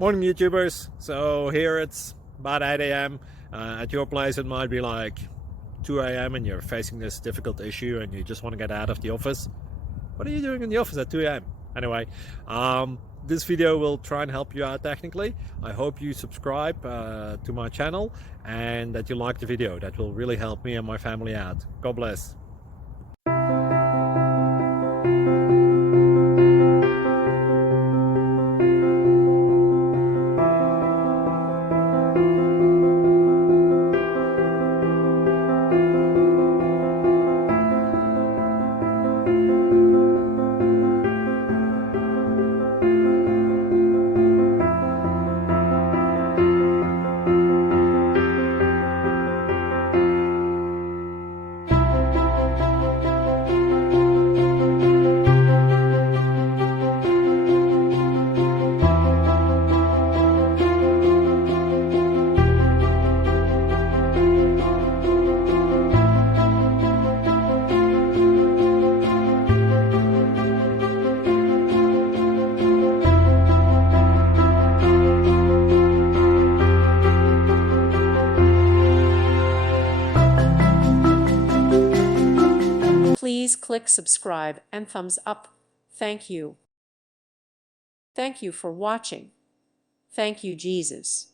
Morning YouTubers. So here it's about 8 a.m. At your place it might be like 2 a.m. and you're facing this difficult issue and you just want to get out of the office. What are you doing in the office at 2 a.m.? Anyway, this video will try and help you out technically. I hope you subscribe to my channel and that you like the video. That will really help me and my family out. God bless. Please click subscribe and thumbs up. Thank you. Thank you for watching. Thank you, Jesus.